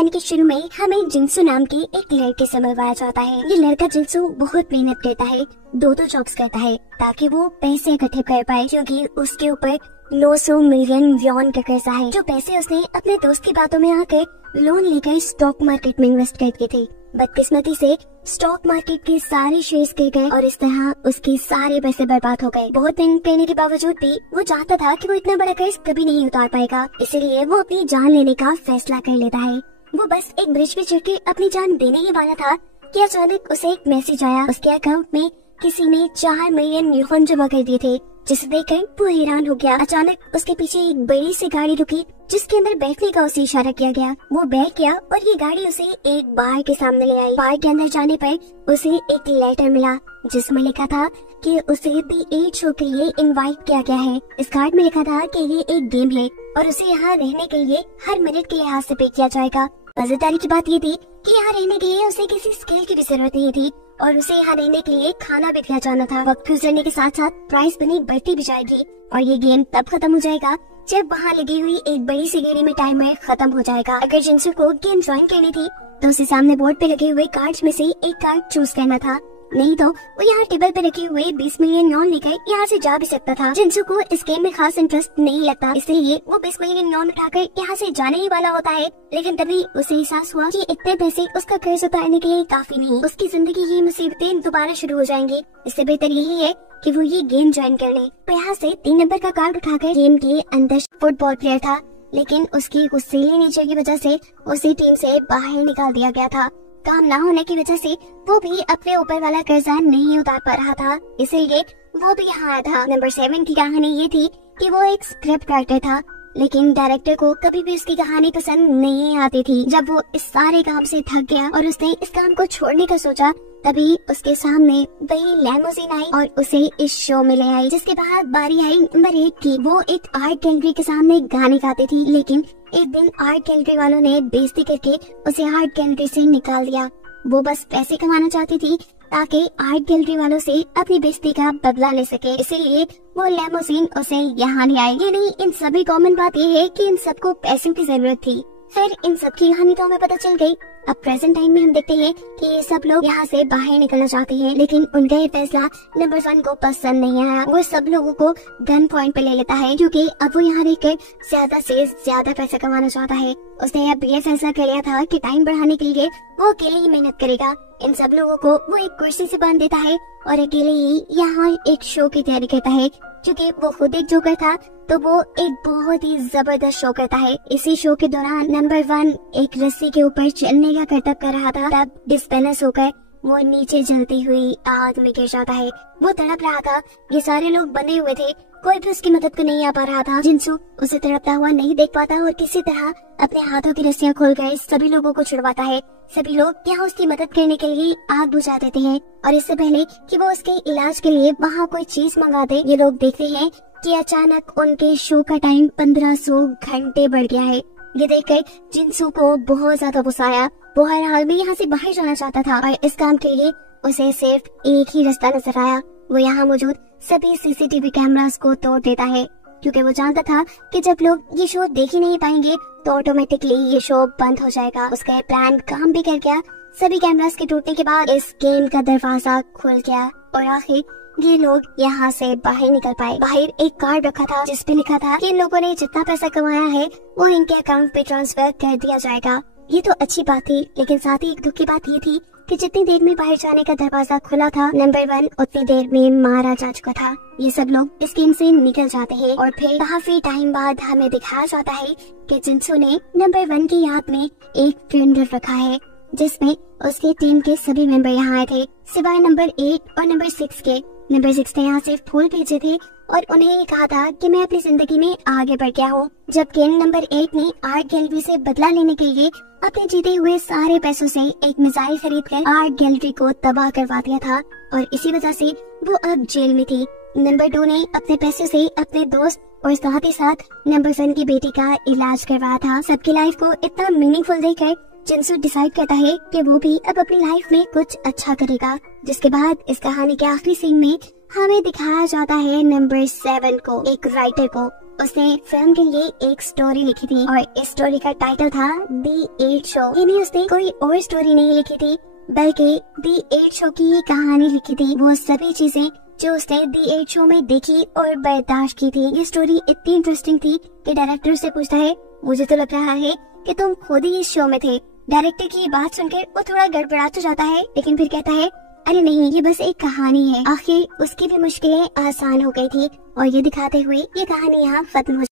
कहानी के शुरू में हमें जिंसू नाम के एक लड़के से मिलवाया जाता है। ये लड़का जिंसू बहुत मेहनत करता है, दो जॉब्स करता है ताकि वो पैसे इकट्ठे कर पाए, क्योंकि उसके ऊपर 900 मिलियन वॉन का कर्जा है, जो पैसे उसने अपने दोस्त की बातों में आकर लोन लेकर स्टॉक मार्केट में इन्वेस्ट कर दिए थे। बदकिस्मती से स्टॉक मार्केट के सारे शेयर्स गिर गए और इस तरह उसके सारे पैसे बर्बाद हो गए। बहुत मेहनत करने के बावजूद भी वो चाहता था कि वो इतना बड़ा कर्ज कभी नहीं उतार पाएगा, इसलिए वो अपनी जान लेने का फैसला कर लेता है। वो बस एक ब्रिज पे चढ़ के अपनी जान देने ही वाला था कि अचानक उसे एक मैसेज आया। उसके अकाउंट में किसी ने 4 मिलियन यून जमा कर दिए थे, जिसे देखकर वो हैरान हो गया। अचानक उसके पीछे एक बड़ी सी गाड़ी रुकी, जिसके अंदर बैठने का उसे इशारा किया गया। वो बैठ गया और ये गाड़ी उसे एक बार के सामने ले आई। बार के अंदर जाने पर उसे एक लेटर मिला, जिसमें लिखा था कि उसे The8 शो के लिए इनवाइट किया गया है। इस कार्ड में लिखा था कि ये एक गेम है और उसे यहाँ रहने के लिए हर मिनट के लिहाज से पे किया जाएगा। मजेदारी की बात ये थी कि यहाँ रहने के लिए उसे किसी स्किल की भी जरूरत नहीं थी और उसे यहाँ रहने के लिए खाना भी दिया जाना था। वक्त गुजरने के साथ साथ प्राइस मनी बढ़ती भी जाएगी और ये गेम तब खत्म हो जाएगा जब वहाँ लगी हुई एक बड़ी सी घड़ी में टाइमर खत्म हो जाएगा। अगर जिंसू को गेम ज्वाइन करनी थी तो उसे सामने बोर्ड पे लगे हुए कार्ड्स में से एक कार्ड चूज करना था, नहीं तो वो यहाँ टेबल पे रखे हुए 20 मिलियन यॉन लेकर यहाँ से जा भी सकता था। जिंसू को इस गेम में खास इंटरेस्ट नहीं लगता, इसलिए वो 20 मिलियन यॉन उठाकर यहाँ से जाने ही वाला होता है। लेकिन तभी उसे एहसास हुआ कि इतने पैसे उसका कर्ज उतारने के लिए काफी नहीं, उसकी जिंदगी की मुसीबतें दोबारा शुरू हो जाएंगी। इससे बेहतर यही है कि वो ये गेम ज्वाइन कर ले। तो यहाँ से 3 नंबर का कार्ड उठाकर गेम के अंदर फुटबॉल प्लेयर था, लेकिन उसकी गुस्सैली नेचर की वजह से उसे टीम से बाहर निकाल दिया गया था। काम ना होने की वजह से वो भी अपने ऊपर वाला कर्जा नहीं उतार पा रहा था, इसीलिए वो भी यहाँ आया था। नंबर 7 की कहानी ये थी कि वो एक स्क्रिप्ट राइटर था, लेकिन डायरेक्टर को कभी भी उसकी कहानी पसंद नहीं आती थी। जब वो इस सारे काम से थक गया और उसने इस काम को छोड़ने का सोचा, तभी उसके सामने वही लैमोजिन आई और उसे इस शो में ले आई। जिसके बाद बारी आई नंबर 8 की। वो एक आर्ट गैलरी के सामने गाने गाती थी, लेकिन एक दिन आर्ट गैलरी वालों ने बेइज्जती करके उसे आर्ट गैलरी से निकाल दिया। वो बस पैसे कमाना चाहती थी ताकि आर्ट गैलरी वालों से अपनी बेइज्जती का बदला ले सके, इसीलिए वो लैमोजिन उसे यहाँ ले आई। ये नहीं, इन सभी कॉमन बात ये है कि इन सबको पैसों की जरूरत थी। फिर इन सब की कहानी तो हमें पता चल गई। अब प्रेजेंट टाइम में हम देखते हैं कि ये सब लोग यहाँ से बाहर निकलना चाहते हैं, लेकिन उनका ये फैसला नंबर 1 को पसंद नहीं आया। वो सब लोगों को गन पॉइंट पे ले लेता है, क्योंकि अब वो यहाँ रहकर ज्यादा से ज्यादा पैसा कमाना चाहता है। उसने अब ये फैसला कर लिया था कि टाइम बढ़ाने के लिए वो अकेले ही मेहनत करेगा। इन सब लोगों को वो एक कुर्सी से बांध देता है और अकेले ही यहाँ एक शो की तैयारी करता है। क्योंकि वो खुद एक जोकर था, तो वो एक बहुत ही जबरदस्त शो करता है। इसी शो के दौरान नंबर 1 एक रस्सी के ऊपर चलने का करतब कर रहा था, तब डिस्बैलेंस होकर वो नीचे जलती हुई आग में गिर जाता है। वो तड़प रहा था, ये सारे लोग बंधे हुए थे, कोई भी उसकी मदद को नहीं आ पा रहा था। जिंसू उसे तड़पता हुआ नहीं देख पाता और किसी तरह अपने हाथों की रस्सियां खोलकर सभी लोगों को छुड़वाता है। सभी लोग यहाँ उसकी मदद करने के लिए आग बुझा देते हैं और इससे पहले कि वो उसके इलाज के लिए वहाँ कोई चीज मंगा दे, ये लोग देखते हैं कि अचानक उनके शो का टाइम 1500 घंटे बढ़ गया है। ये देखकर जिंसू को बहुत ज्यादा गुस्सा आया। वो हर हाल में यहाँ से बाहर जाना चाहता था और इस काम के लिए उसे सिर्फ एक ही रास्ता नजर आया। वो यहाँ मौजूद सभी सीसीटीवी कैमरास को तोड़ देता है, क्योंकि वो जानता था कि जब लोग ये शो देख ही नहीं पाएंगे तो ऑटोमेटिकली ये शो बंद हो जाएगा। उसका ये प्लान काम भी कर गया। सभी कैमरास के टूटने के बाद इस गेम का दरवाजा खुल गया और आखिर ये लोग यहाँ से बाहर निकल पाए। बाहर एक कार्ड रखा था जिसपे लिखा था कि इन लोगों ने जितना पैसा कमाया है वो इनके अकाउंट पे ट्रांसफर कर दिया जाएगा। ये तो अच्छी बात थी, लेकिन साथ ही एक दुख की बात ये थी कि जितनी देर में बाहर जाने का दरवाजा खुला था, नंबर 1 उतनी देर में मारा जा चुका था। ये सब लोग इस गेम से निकल जाते हैं और फिर काफी टाइम बाद हमें दिखाया जाता है कि जिंसू ने नंबर 1 की याद में एक फ्यूनरल रखा है, जिसमें उसके टीम के सभी मेंबर यहाँ आए थे, सिवाय नंबर 8 और नंबर 6 के। नंबर 6 ने यहाँ से फूल भेजे थे और उन्हें ये कहा था कि मैं अपनी जिंदगी में आगे बढ़ गया हूँ। जबकि नंबर 8 ने आर्ट गैलरी से बदला लेने के लिए अपने जीते हुए सारे पैसों से एक मिसाइल खरीदकर आर्ट गैलरी को तबाह करवा दिया था और इसी वजह से वो अब जेल में थी। नंबर 2 ने अपने पैसे से अपने दोस्त और साथ ही साथ नंबर 1 की बेटी का इलाज करवाया था। सबकी लाइफ को इतना मीनिंगफुल देखकर जिंसू डिसाइड करता है कि वो भी अब अपनी लाइफ में कुछ अच्छा करेगा। जिसके बाद इस कहानी के आखिरी सीन में हमें दिखाया जाता है नंबर 7 को, एक राइटर को। उसने फिल्म के लिए एक स्टोरी लिखी थी और इस स्टोरी का टाइटल था द 8 शो। यानी उसने कोई और स्टोरी नहीं लिखी थी बल्कि द 8 शो की ही कहानी लिखी थी। वो सभी चीजें जो उसने द 8 शो में देखी और बर्दाश्त की थी। ये स्टोरी इतनी इंटरेस्टिंग थी कि डायरेक्टर से पूछता है, मुझे तो लग रहा है कि तुम खुद ही इस शो में थे। डायरेक्टर की बात सुनकर वो थोड़ा गड़बड़ा तो जाता है, लेकिन फिर कहता है, अरे नहीं, ये बस एक कहानी है। आखिर उसकी भी मुश्किलें आसान हो गई थी और ये दिखाते हुए ये कहानी यहाँ खत्म हो